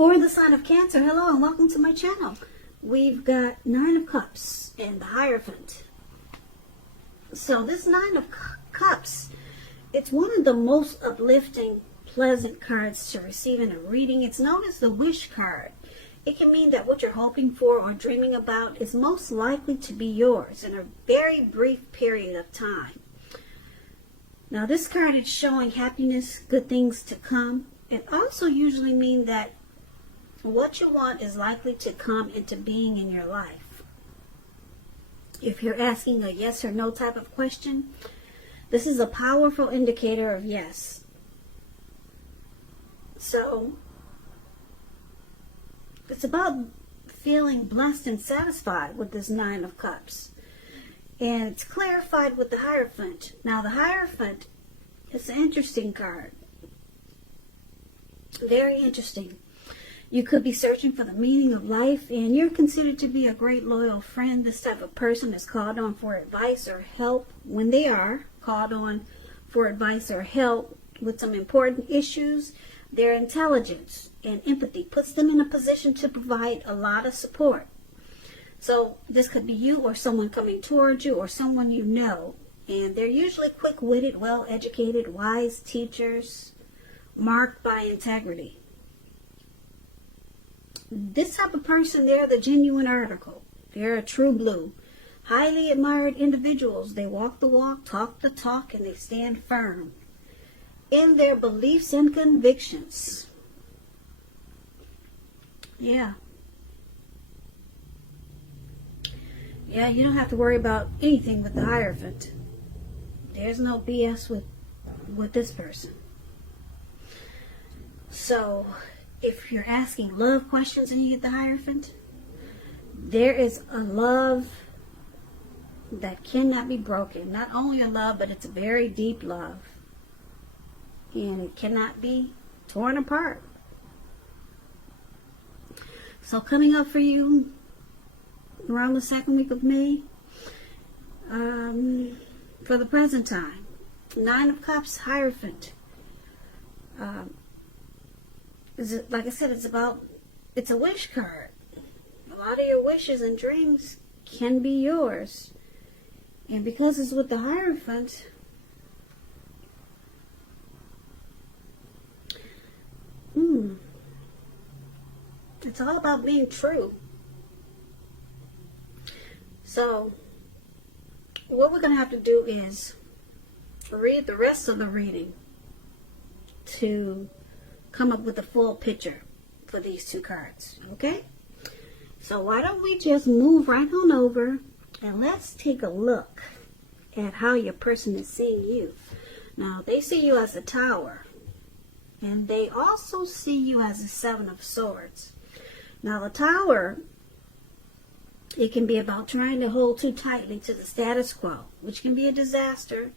For the sign of Cancer, hello and welcome to my channel. We've got Nine of Cups and the Hierophant. So this Nine of Cups, it's one of the most uplifting, pleasant cards to receive in a reading. It's known as the wish card. It can mean that what you're hoping for or dreaming about is most likely to be yours in a very brief period of time. Now this card is showing happiness, good things to come. It also usually means that what you want is likely to come into being in your life. If you're asking a yes or no type of question, this is a powerful indicator of yes. So, it's about feeling blessed and satisfied with this Nine of Cups. And it's clarified with the Hierophant. Now the Hierophant is an interesting card. Very interesting. You could be searching for the meaning of life, and you're considered to be a great loyal friend. This type of person is called on for advice or help when they are called on for advice or help with some important issues. Their intelligence and empathy puts them in a position to provide a lot of support. So this could be you or someone coming towards you or someone you know. And they're usually quick-witted, well-educated, wise teachers, marked by integrity. This type of person, they're the genuine article. They're a true blue. Highly admired individuals. They walk the walk, talk the talk, and they stand firm in their beliefs and convictions. Yeah, you don't have to worry about anything with the Hierophant. There's no BS with this person. So, if you're asking love questions and you get the Hierophant, there is a love that cannot be broken. Not only a love, but it's a very deep love. And it cannot be torn apart. So coming up for you around the second week of May, for the present time, Nine of Cups, Hierophant. Like I said, it's a wish card. A lot of your wishes and dreams can be yours. And because it's with the Hierophant, it's all about being true. So, what we're going to have to do is read the rest of the reading to come up with a full picture for these two cards, okay? So why don't we just move right on over and let's take a look at how your person is seeing you. Now, they see you as a Tower, and they also see you as a Seven of Swords. Now, the Tower, it can be about trying to hold too tightly to the status quo, which can be a disaster.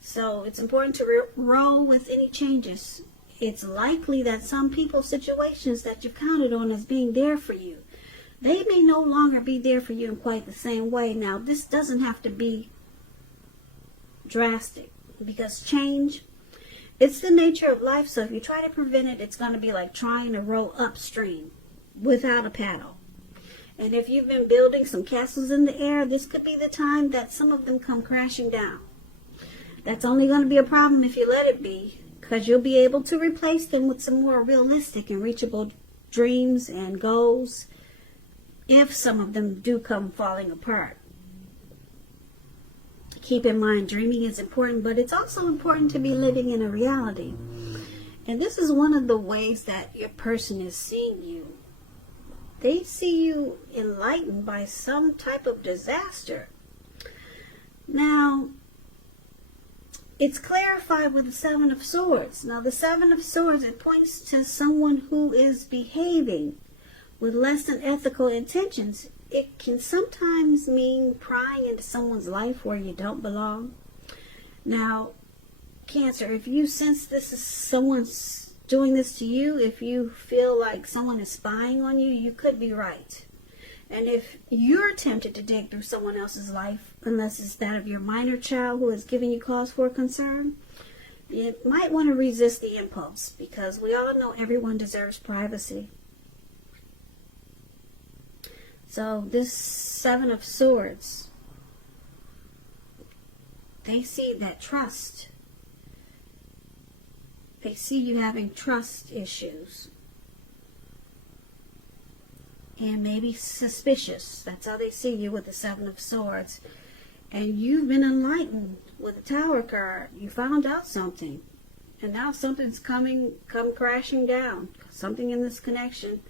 So it's important to roll with any changes. It's likely that some people's situations that you've counted on as being there for you, they may no longer be there for you in quite the same way. Now, this doesn't have to be drastic, because change, it's the nature of life. So if you try to prevent it, it's going to be like trying to row upstream without a paddle. And if you've been building some castles in the air, this could be the time that some of them come crashing down. That's only going to be a problem if you let it be, because you'll be able to replace them with some more realistic and reachable dreams and goals if some of them do come falling apart. Keep in mind, dreaming is important, but it's also important to be living in a reality. And this is one of the ways that your person is seeing you. They see you enlightened by some type of disaster. Now, it's clarified with the Seven of Swords. Now, the Seven of Swords, it points to someone who is behaving with less than ethical intentions. It can sometimes mean prying into someone's life where you don't belong. Now, Cancer, if you sense this is someone's doing this to you, if you feel like someone is spying on you, you could be right. And if you're tempted to dig through someone else's life, unless it's that of your minor child who is giving you cause for concern, you might want to resist the impulse, because we all know everyone deserves privacy. So this Seven of Swords, they see that trust. They see you having trust issues. And maybe suspicious. That's how they see you with the Seven of Swords. And you've been enlightened with the Tower card. You found out something. And now something's come crashing down. Something in this connection.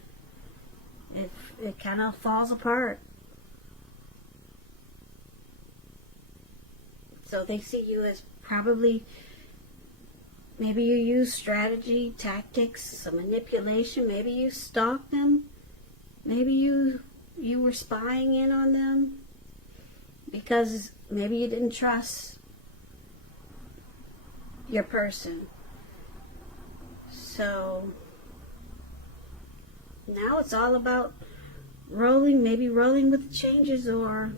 It kind of falls apart. So they see you as probably, maybe you use strategy, tactics, some manipulation. Maybe you stalked them. Maybe you were spying in on them. Because maybe you didn't trust your person. So now it's all about maybe rolling with the changes, or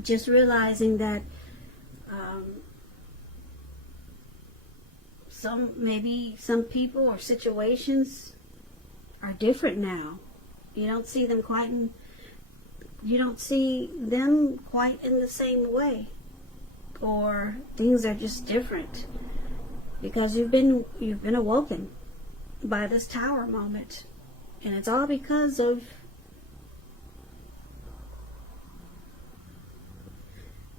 just realizing that some people or situations are different now. You don't see them quite in the same way, or things are just different because you've been awoken by this Tower moment, and it's all because of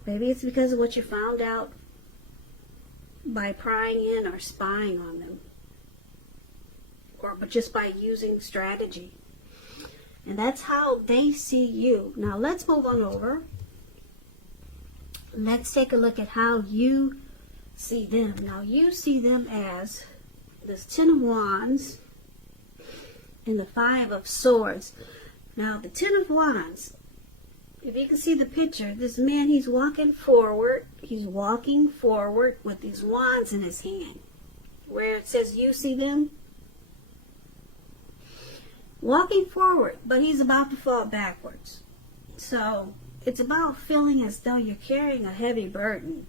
maybe it's because of what you found out by prying in or spying on them, but just by using strategy. And that's how they see you. Now let's move on over. Let's take a look at how you see them. Now you see them as this Ten of Wands and the Five of Swords. Now the Ten of Wands, if you can see the picture, this man, he's walking forward. He's walking forward with these wands in his hand. Where it says you see them, walking forward, but he's about to fall backwards. So it's about feeling as though you're carrying a heavy burden.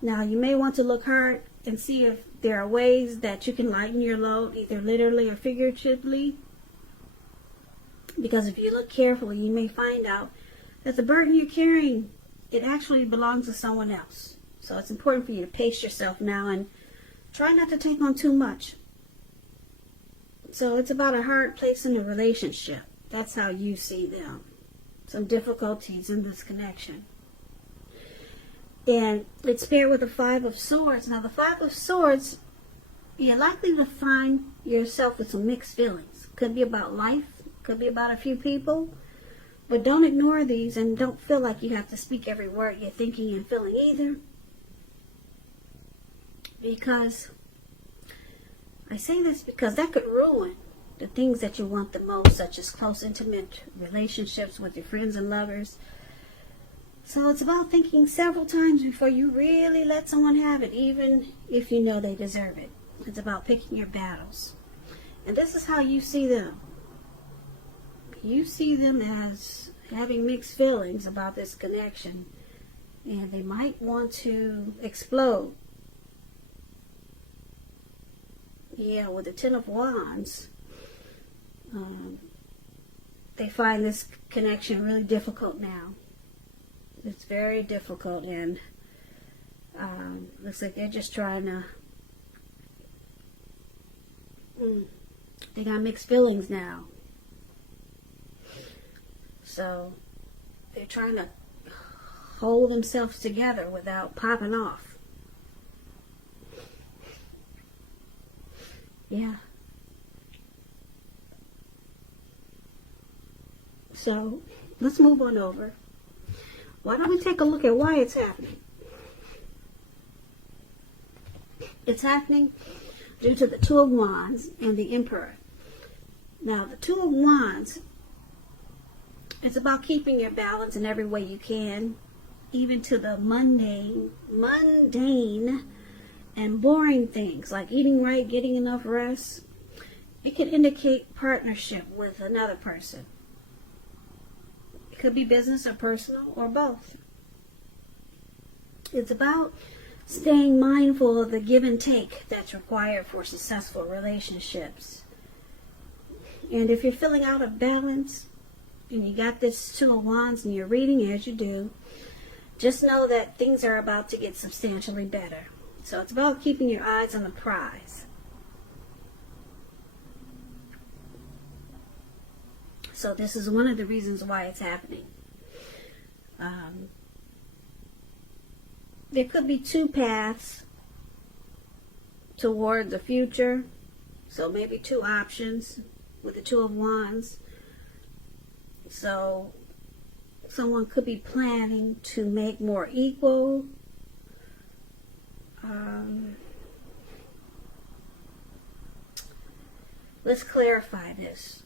Now you may want to look hard and see if there are ways that you can lighten your load, either literally or figuratively. Because if you look carefully, you may find out that the burden you're carrying, it actually belongs to someone else. So it's important for you to pace yourself now and try not to take on too much. So it's about a hard place in a relationship. That's how you see them. Some difficulties in this connection. And it's paired with the Five of Swords. Now the Five of Swords, you're likely to find yourself with some mixed feelings. Could be about life. Could be about a few people. But don't ignore these, and don't feel like you have to speak every word you're thinking and feeling either. Because I say this because that could ruin the things that you want the most, such as close, intimate relationships with your friends and lovers. So it's about thinking several times before you really let someone have it, even if you know they deserve it. It's about picking your battles. And this is how you see them. You see them as having mixed feelings about this connection, and they might want to explode. Yeah, with the Ten of Wands, they find this connection really difficult now. It's very difficult, and looks like they're just trying to, they got mixed feelings now. So they're trying to hold themselves together without popping off. Yeah. So let's move on over. Why don't we take a look at why it's happening? It's happening due to the Two of Wands and the Emperor. Now the Two of Wands, it's about keeping your balance in every way you can, even to the mundane and boring things like eating right, getting enough rest. It could indicate partnership with another person. It could be business or personal or both. It's about staying mindful of the give and take that's required for successful relationships. And if you're feeling out of balance and you got this Two of Wands and you're reading as you do, just know that things are about to get substantially better. So it's about keeping your eyes on the prize. So this is one of the reasons why it's happening. There could be two paths toward the future. So maybe two options with the Two of Wands. So someone could be planning to make more equal. Let's clarify this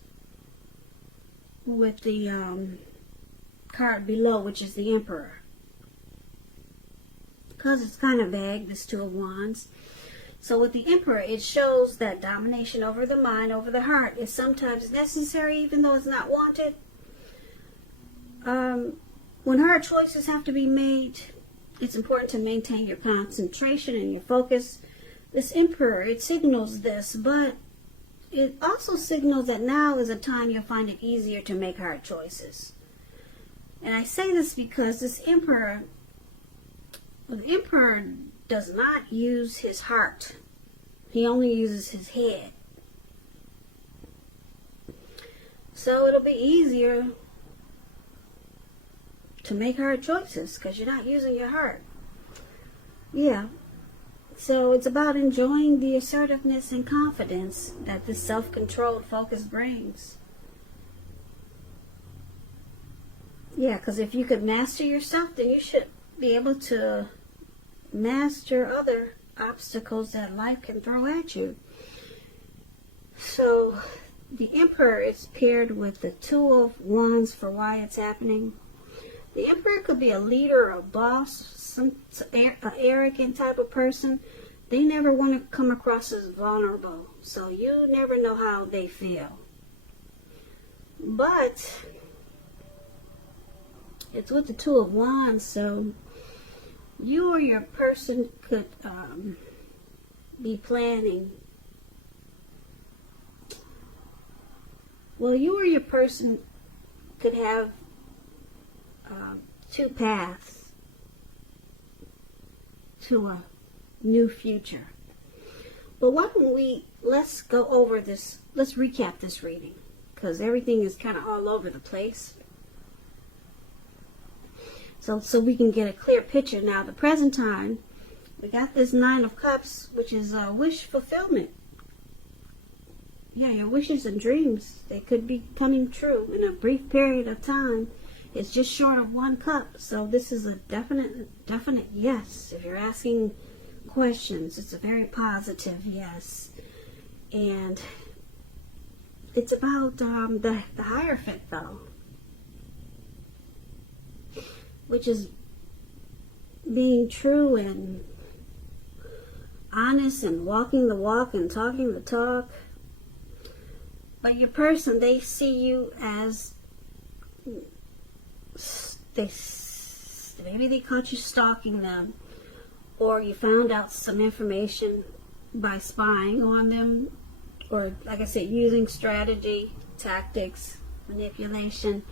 with the card below, which is the Emperor. Because it's kind of vague, this Two of Wands. So with the Emperor, it shows that domination over the mind, over the heart, is sometimes necessary, even though it's not wanted. When hard choices have to be made, it's important to maintain your concentration and your focus. This Emperor, it signals this, but it also signals that now is a time you'll find it easier to make hard choices. And I say this because this Emperor, the Emperor does not use his heart. He only uses his head. So it'll be easier to make hard choices because you're not using your heart. Yeah. So it's about enjoying the assertiveness and confidence that this self-controlled focus brings. Yeah, because if you could master yourself, then you should be able to master other obstacles that life can throw at you. So the Emperor is paired with the Two of Wands for why it's happening. The Emperor could be a leader or a boss, an arrogant type of person. They never want to come across as vulnerable, so you never know how they feel. But it's with the Two of Wands, so you or your person could be planning. Well, you or your person could have two paths to a new future. But why don't let's go over this, let's recap this reading, because everything is kind of all over the place. So we can get a clear picture. Now, the present time, we got this Nine of Cups, which is wish fulfillment. Yeah, your wishes and dreams, they could be coming true in a brief period of time. It's just short of one cup. So this is a definite yes. If you're asking questions, it's a very positive yes. And it's about the Hierophant, though, which is being true and honest and walking the walk and talking the talk. But your person, they see you as maybe they caught you stalking them, or you found out some information by spying on them, or like I said, using strategy, tactics, manipulation.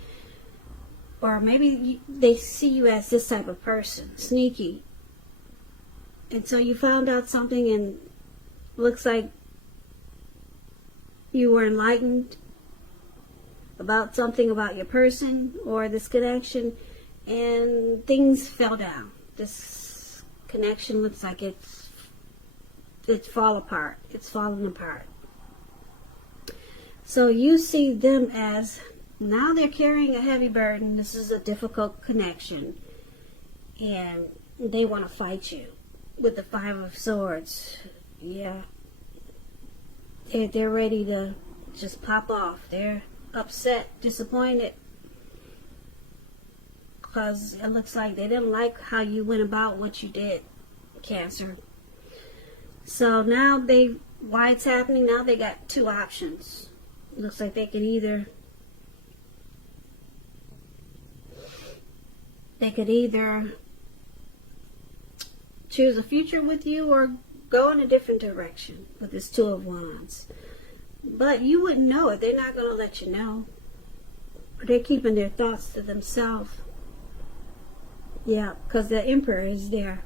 Or maybe they see you as this type of person, sneaky. And so you found out something and looks like you were enlightened about something about your person or this connection, and things fell down. This connection looks like it's falling apart. So you see them as, now they're carrying a heavy burden. This is a difficult connection, and they want to fight you with the Five of Swords. Yeah, they're ready to just pop off. They're upset, disappointed, because it looks like they didn't like how you went about what you did, Cancer. So now why it's happening, now they got two options. It looks like they could either choose a future with you or go in a different direction with this Two of Wands. But you wouldn't know it. They're not going to let you know. They're keeping their thoughts to themselves. Yeah, because the Emperor is there.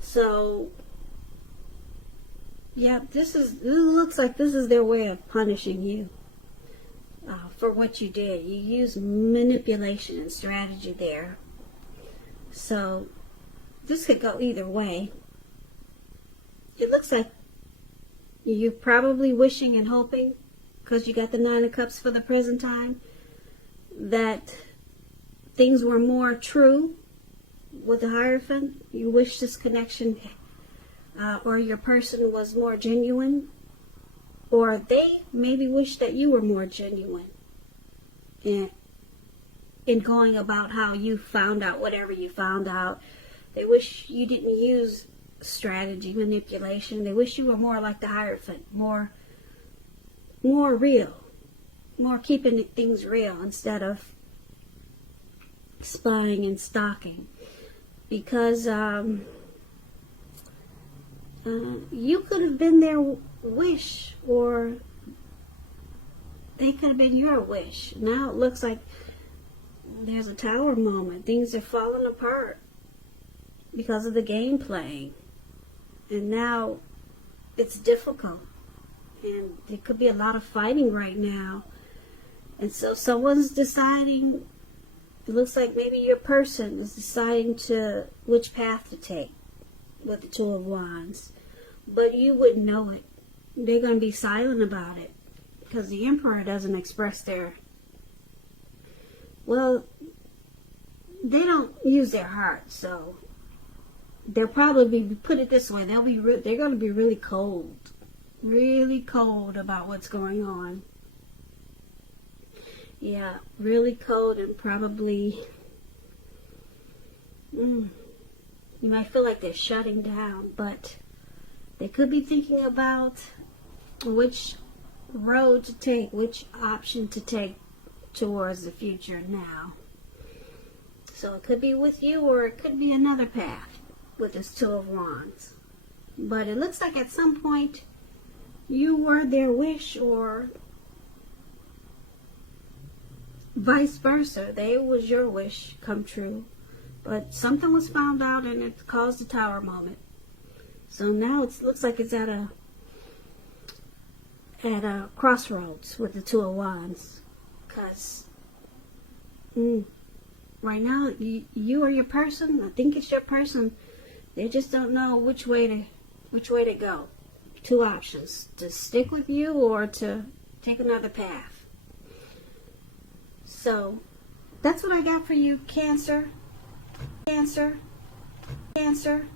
So, yeah, it looks like this is their way of punishing you for what you did. You used manipulation and strategy there. So, this could go either way. It looks like you're probably wishing and hoping, because you got the Nine of Cups for the present time, that things were more true with the Hierophant. You wish this connection or your person was more genuine, or they maybe wish that you were more genuine in going about how you found out whatever you found out. They wish you didn't use strategy, manipulation. They wish you were more like the Hierophant, more real, more keeping things real instead of spying and stalking. Because you could have been their wish, or they could have been your wish. Now it looks like there's a Tower moment. Things are falling apart because of the game playing. And now it's difficult. And there could be a lot of fighting right now. And so someone's deciding, it looks like maybe your person is deciding which path to take with the Two of Wands. But you wouldn't know it. They're going to be silent about it. Because the Emperor doesn't express well, they don't use their heart, so they'll probably put it this way, they're going to be really cold about what's going on. Yeah, really cold, and probably you might feel like they're shutting down, but they could be thinking about which road to take, which option to take towards the future now. So it could be with you, or it could be another path with this Two of Wands. But it looks like at some point you were their wish, or vice versa. They was your wish come true. But something was found out, and it caused a Tower moment. So now it looks like it's at a crossroads with the Two of Wands. Because right now, you or your person, I think it's your person, they just don't know which way to go. Two options: to stick with you or to take another path. So that's what I got for you, Cancer. Cancer. Cancer.